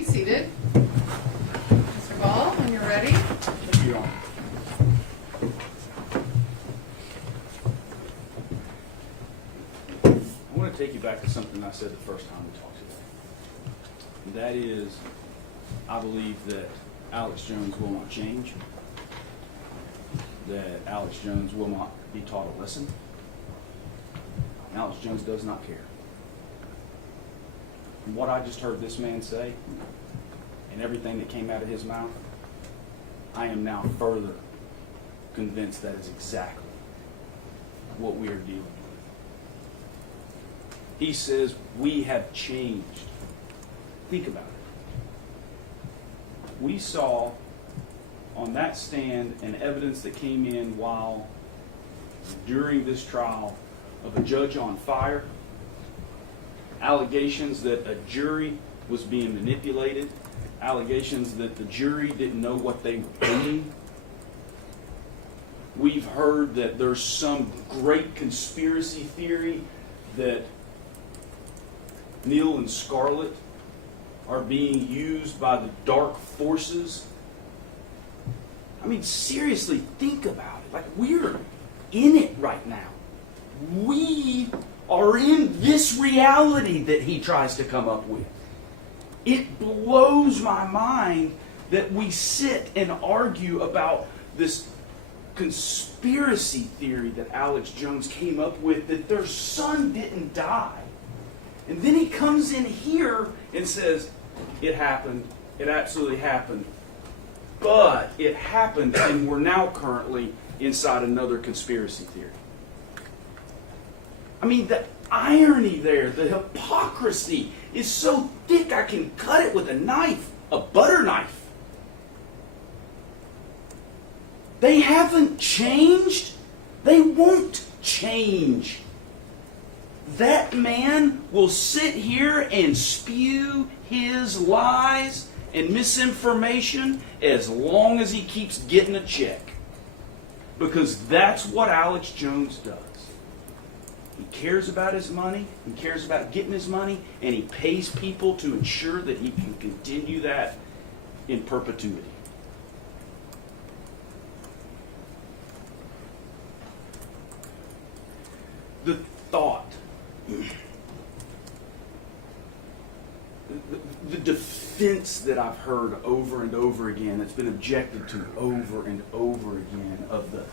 be seated. Mr. Ball, when you're ready. Thank you, Your Honor. I want to take you back to something I said the first time we talked today. And that is, I believe that Alex Jones will not change, that Alex Jones will not be taught a lesson. Alex Jones does not care. And what I just heard this man say, and everything that came out of his mouth, I am now further convinced that is exactly what we are dealing with. He says, we have changed. Think about it. We saw on that stand an evidence that came in while during this trial of a judge on fire, allegations that a jury was being manipulated, allegations that the jury didn't know what they were doing. We've heard that there's some great conspiracy theory that Neil and Scarlett are being used by the dark forces. I mean, seriously, think about it. Like, we're in it right now. We are in this reality that he tries to come up with. It blows my mind that we sit and argue about this conspiracy theory that Alex Jones came up with, that their son didn't die. And then he comes in here and says, it happened, it absolutely happened, but it happened and we're now currently inside another conspiracy theory. I mean, the irony there, the hypocrisy is so thick I can cut it with a knife, a butter knife. They haven't changed. They won't change. That man will sit here and spew his lies and misinformation as long as he keeps getting a check. Because that's what Alex Jones does. He cares about his money, he cares about getting his money, and he pays people to ensure that he can continue that in perpetuity. The thought, the defense that I've heard over and over again, that's been objected to over and over again, of the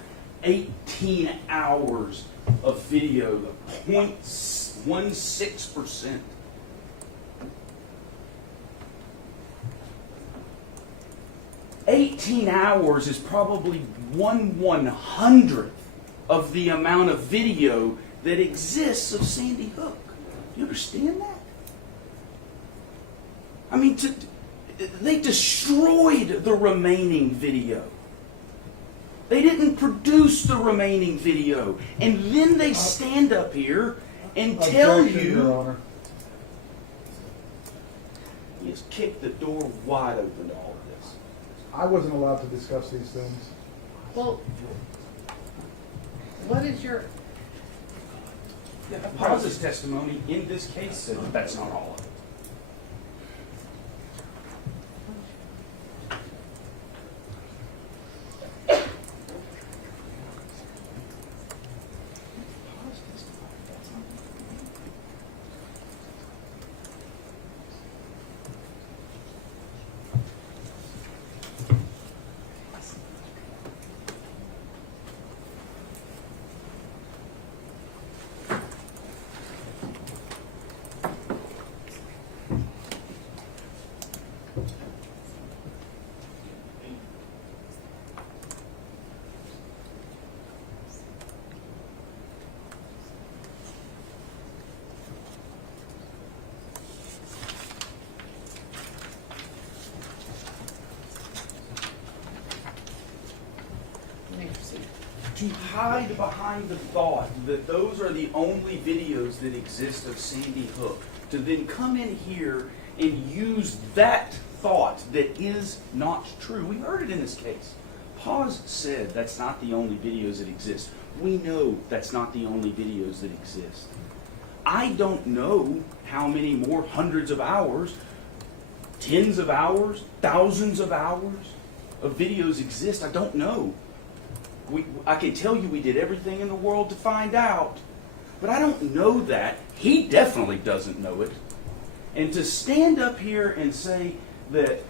18 hours of video, the 0.16%. "18 hours is probably 1/100th of the amount of video that exists of Sandy Hook. Do you understand that? I mean, they destroyed the remaining video. They didn't produce the remaining video. And then they stand up here and tell you... Your Honor. He has kicked the door wide open to all of this. I wasn't allowed to discuss these things. Well, what is your... Paz's testimony in this case said that that's not all of it. To hide behind the thought that those are the only videos that exist of Sandy Hook, to then come in here and use that thought that is not true. We heard it in this case. Paz said that's not the only videos that exist. We know that's not the only videos that exist. I don't know how many more hundreds of hours tens of hours, thousands of hours of videos exist? I don't know. I can tell you we did everything in the world to find out, but I don't know that. He definitely doesn't know it. And to stand up here and say that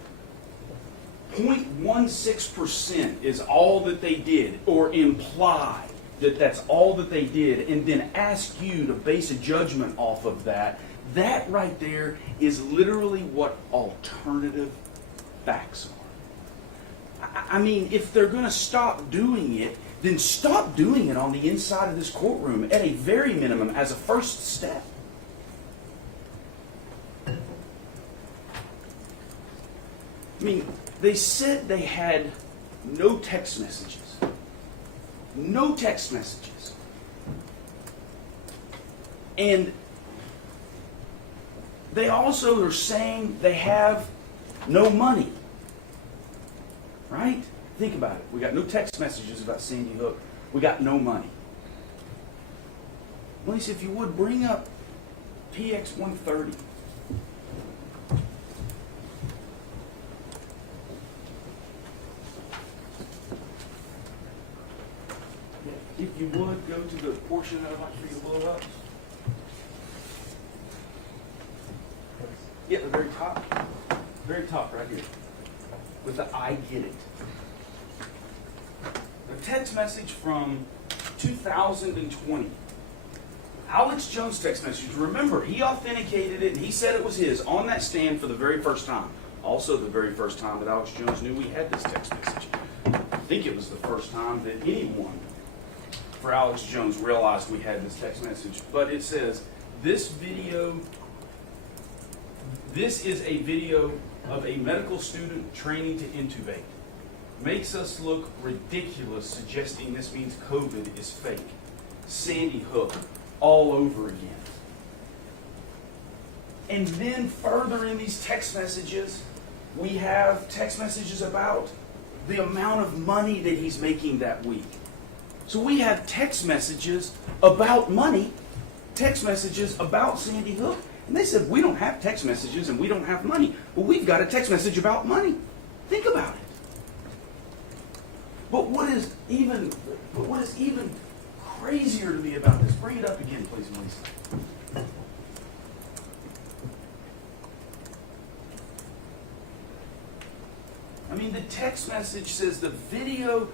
0.16% is all that they did, or imply that that's all that they did, and then ask you to base a judgment off of that, that right there is literally what alternative facts are. I mean, if they're going to stop doing it, then stop doing it on the inside of this courtroom at a very minimum as a first step. I mean, they said they had no text messages. No text messages. And they also are saying they have no money. Right? Think about it. We got no text messages about Sandy Hook. We got no money. Lisa, if you would, bring up PX 130. If you would, go to the portion that I'd like for you to blow up. Yeah, the very top. Very top right here. With the I get it. The text message from 2020. Alex Jones text message. Remember, he authenticated it and he said it was his on that stand for the very first time. Also the very first time that Alex Jones knew we had this text message. I think it was the first time that anyone for Alex Jones realized we had this text message. But it says, this is a video of a medical student training to intubate. Makes us look ridiculous suggesting this means COVID is fake. Sandy Hook all over again. And then further in these text messages, we have text messages about the amount of money that he's making that week. So we have text messages about money, text messages about Sandy Hook. And they said, we don't have text messages and we don't have money. Well, we've got a text message about money. Think about it. But what is even crazier to me about this? Bring it up again, please, Lisa. I mean, the text message says the video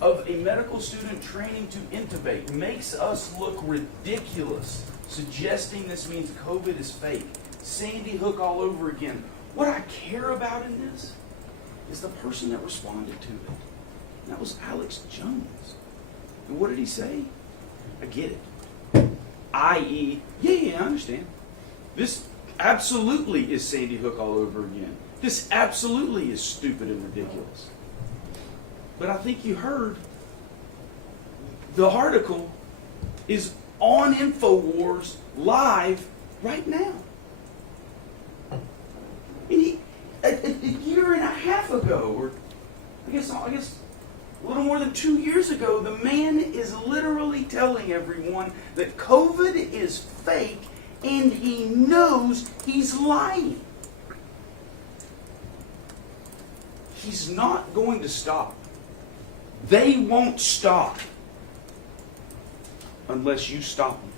of a medical student training to intubate makes us look ridiculous, suggesting this means COVID is fake. Sandy Hook all over again. What I care about in this is the person that responded to it. And that was Alex Jones. And what did he say? I get it. I.e., yeah, I understand. This absolutely is Sandy Hook all over again. This absolutely is stupid and ridiculous. But I think you heard the article is on InfoWars live right now. A year and a half ago, or I guess a little more than 2 years ago, the man is literally telling everyone that COVID is fake and he knows he's lying. He's not going to stop. They won't stop unless you stop them.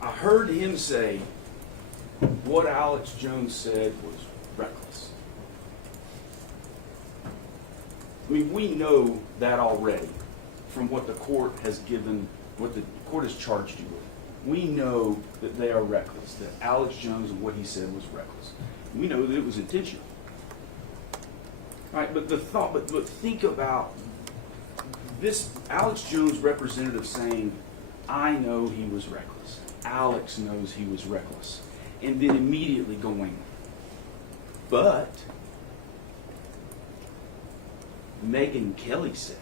I heard him say what Alex Jones said was reckless. I mean, we know that already from what the court has given, what the court has charged you with. We know that they are reckless, that Alex Jones and what he said was reckless. We know that it was intentional. All right, but think about this Alex Jones representative saying, I know he was reckless. Alex knows he was reckless. And then immediately going, but Megyn Kelly said,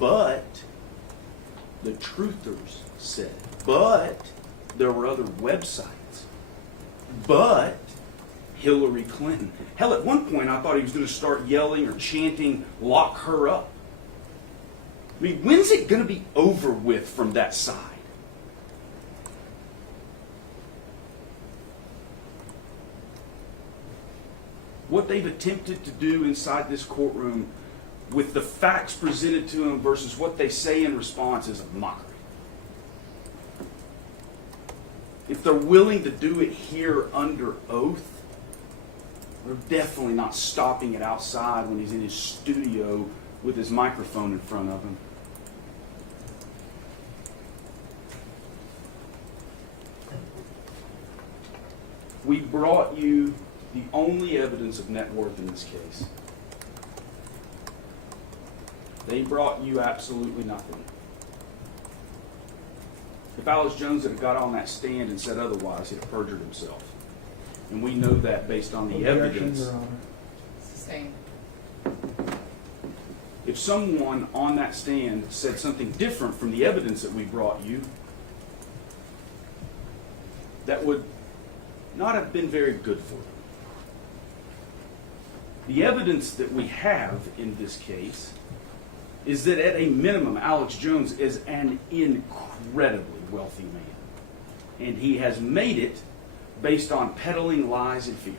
but the truthers said, but there were other websites, but Hillary Clinton. Hell, at one point I thought he was going to start yelling or chanting, "Lock her up." I mean, when's it going to be over with from that side? What they've attempted to do inside this courtroom with the facts presented to them versus what they say in response is a mockery. If they're willing to do it here under oath, they're definitely not stopping it outside when he's in his studio with his microphone in front of him. We brought you the only evidence of net worth in this case. They brought you absolutely nothing. If Alex Jones had got on that stand and said otherwise, he'd have perjured himself. And we know that based on the evidence. Your Honor. Sustained. If someone on that stand said something different from the evidence that we brought you, that would not have been very good for them. The evidence that we have in this case is that at a minimum, Alex Jones is an incredibly wealthy man. And he has made it based on peddling lies and fears.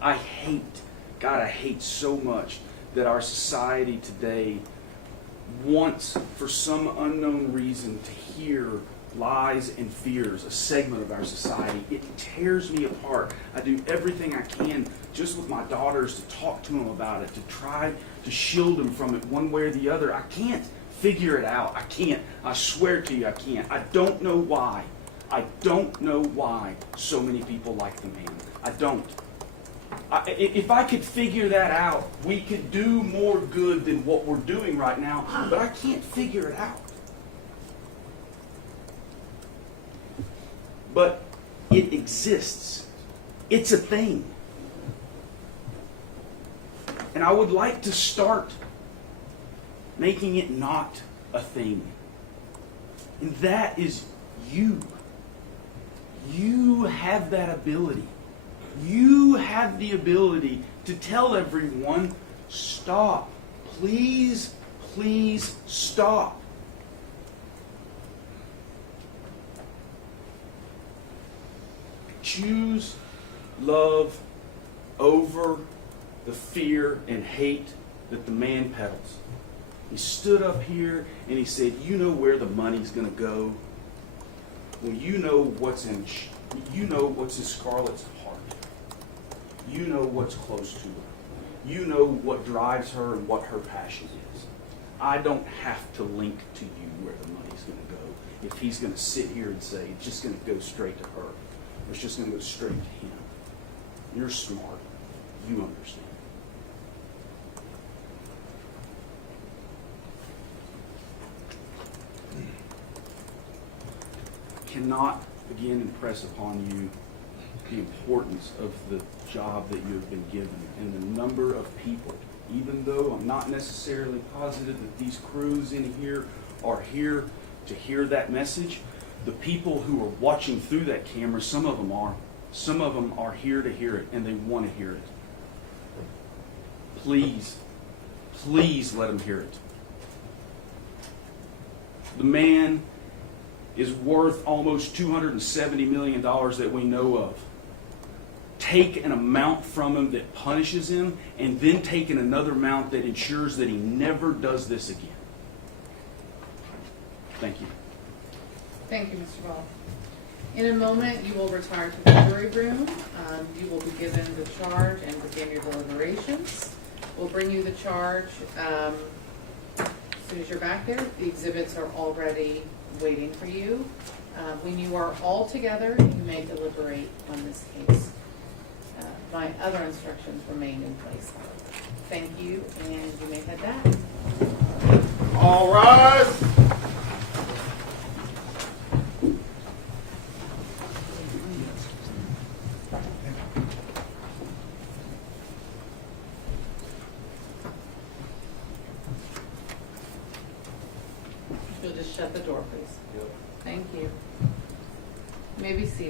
I hate so much that our society today wants, for some unknown reason, to hear lies and fears, a segment of our society. It tears me apart. I do everything I can just with my daughters to talk to them about it, to try to shield them from it one way or the other. I can't figure it out. I can't. I swear to you, I can't. I don't know why. I don't know why so many people like the man. I don't. If I could figure that out, we could do more good than what we're doing right now, but I can't figure it out. But it exists. It's a thing. And I would like to start making it not a thing. And that is you. You have that ability. You have the ability to tell everyone, stop. Please, please stop. Choose love over the fear and hate that the man peddles. He stood up here and he said, you know where the money's going to go? Well, you know what's in Scarlett's heart. You know what's close to her. You know what drives her and what her passion is. I don't have to link to you where the money's going to go if he's going to sit here and say it's just going to go straight to her. Or it's just going to go straight to him. You're smart. You understand. Cannot again impress upon you the importance of the job that you have been given and the number of people, even though I'm not necessarily positive that these crews in here are here to hear that message. The people who are watching through that camera, some of them are here to hear it, and they want to hear it. Please, please let them hear it. The man is worth almost $270 million that we know of. Take an amount from him that punishes him, and then take another amount that ensures that he never does this again. Thank you. Thank you, Mr. Ball. In a moment, you will retire to the jury room. You will be given the charge and begin your deliberations. We'll bring you the charge as soon as you're back there. The exhibits are already waiting for you. When you are all together, you may deliberate on this case. My other instructions remain in place, however. Thank you, and you may head back. All rise. You'll just shut the door, please. Thank you. You may be seated.